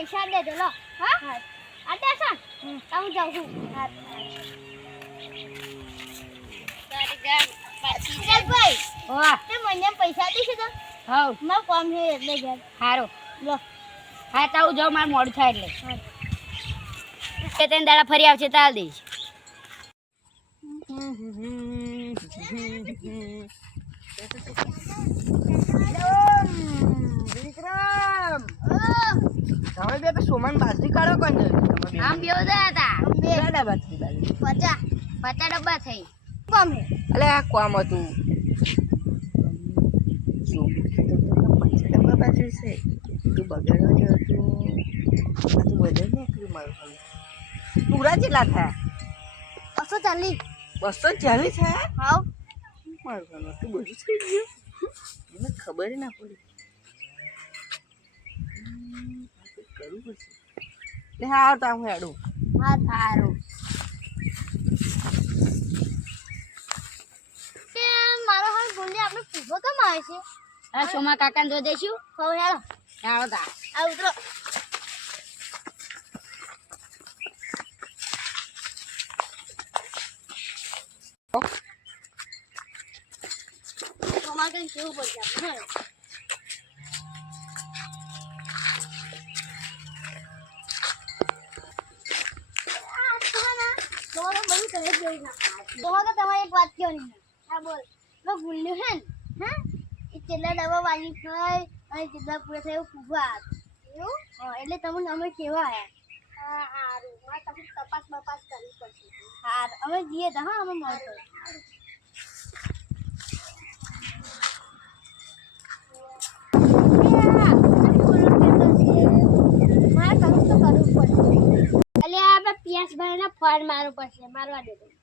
પૈસા દેજો લો હા આ દેસો હું જાઉં છું ભાઈ વાહ તે મને પૈસા દીશે તો હા મારું કામ છે એટલે ઘેર સારું લો હા તો હું જાઉં મારે મોડું થાય એટલે તે દાડા ફરી આવશે તાલ દઈશ વિક્રમ તમે બે તો સોમાન બાજરી કાઢો કોણ આમ બેવ હતા બે બાજરી બાજરી 50 ડબ્બા થઈ કોમ હે અલે આ કોમ હતું ડબ્બા બાજરી છે તું બગાડવા ગયો તું વજન નીકળ્યું મારું પૂરા જેટલા થયા 240 થયા હાવ મારું તું બધું થઈ ગયું મને ખબર ના પડી કરવું પડશે લે હા આવતા હું હેડું હા સારું કે મારો હાલ બોલી આપણે પૂછો કેમ આવે છે હા સોમા કાકાને જો દેશું હવે હેલો આવતા આ ઉતરો સોમા કઈ કેવું પડશે આપણે તમારે એક વાત કહો નહીં હા બોલ મેં ભૂલ્યું હે ને હા એ કેટલા ડબ્બા વાલી થઈ અને કેટલા પૂરા થયા પૂછવા એવું એટલે તમને અમે કેવા આવ્યા હા સારું મારે તમે તપાસ બપાસ કરવી પડશે હા અમે જઈએ તો હા અમે મળતો મારે તમે તો કરવું પડશે એટલે આપણે પિયાસ ભાઈને ફળ મારવું પડશે મારવા દે ભાઈ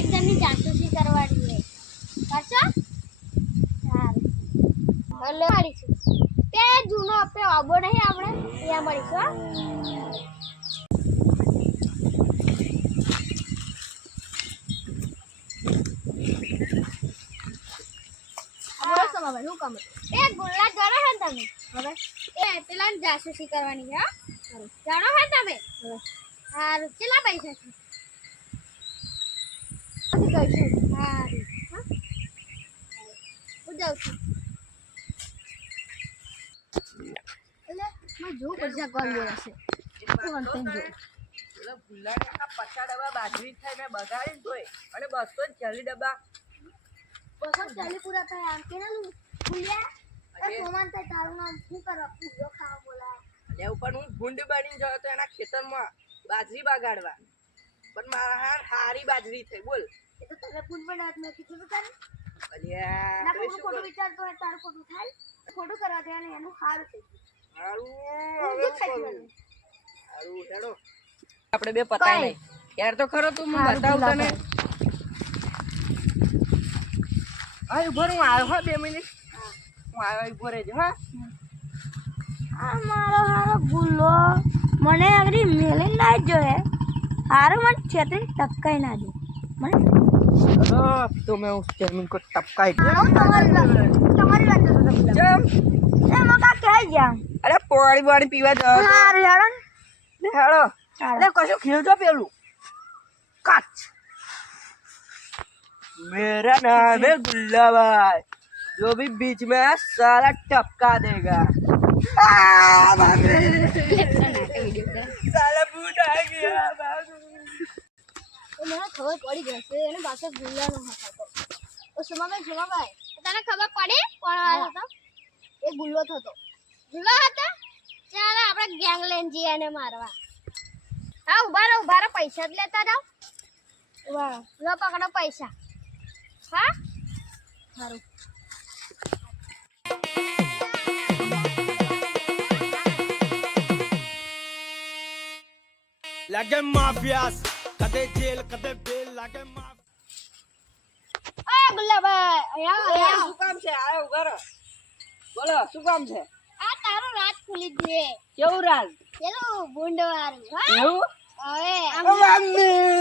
એકદમની જાસૂસી કરવાની કરશો સારું મળીશું તે જૂનો આપણે આબો નહીં આપણે ત્યાં મળીશું શું કામ એ ગુલ્લા જાણો હે તમે હવે એ પેલા જાસૂસી કરવાની છે જાણો હે તમે સારું કેટલા પૈસા છે કહીશું હા હું જાઉં છું એટલે મેં જોવું પડશે કોણ બોલાશે કોણ તેમ જો ભૂલાના 50 ડબ્બા બાજરી થાય મેં બગાડી તોય અને 240 ડબ્બા 240 પૂરા થાય આમ કે ના ભૂલ્યા એ સોમાન થાય તારું નામ શું કરવા પૂરો ખાવા બોલા અને ઉપર હું ભૂંડ બની ગયો તો એના ખેતરમાં બાજરી બગાડવા પણ મારા હારી બાજરી થઈ બોલ એ તો તને પૂન બનાવત નથી ખોટું તારે અલ્યા ના ખોટું વિચારતો હોય તારું ખોટું થાય ખોટું કરવા દે અને એનું હારું થઈ હારું હારું હેડો આપણે બે પતાય નહીં યાર તો ખરો તું મને બતાવ તને આ ઉભો હું આવ્યો હો 2 મિનિટ હું આવ્યો ઉભો રહેજો હા આ મારો હારો ગુલ્લો મને આગળ મેલીને ના જોયે હારો મને છેતરી ટપકાઈ ના દે મને तो मैं उस जमीन को टपकाई તમારી વાત તો जम એ મકા કહી જા अरे पानी पानी पीवा जा હારું યાર हेलो अरे कसो खेलजो पेलू काच मेरा नाम है गुल्ला भाई जो भी बीच में है सारा टपका देगा साला बूढ़ा गया મને ખબર પડી જશે એને પાછો ગુલ્લાનો હતો ઓ સુમાભાઈ તને ખબર પડી કોણ આવ્યો હતો એ ગુલ્લો થતો ગુલ્લો હતો ચાલો આપણે ગેંગ લઈને જઈએ એને મારવા હા ઉભા રહો પૈસા જ લેતા જાઓ વાહ લો પકડો પૈસા હા સારું लागे माफियास कदे जेल कदे बेल लागे આ ગુલ્લાભાઈ આયા શું કામ છે આયો ઘર બોલો શું કામ છે આ તારો રાત ખુલી દે કેવું રાજ પેલું ભૂંડવાળું હા એવું હવે મમ્મી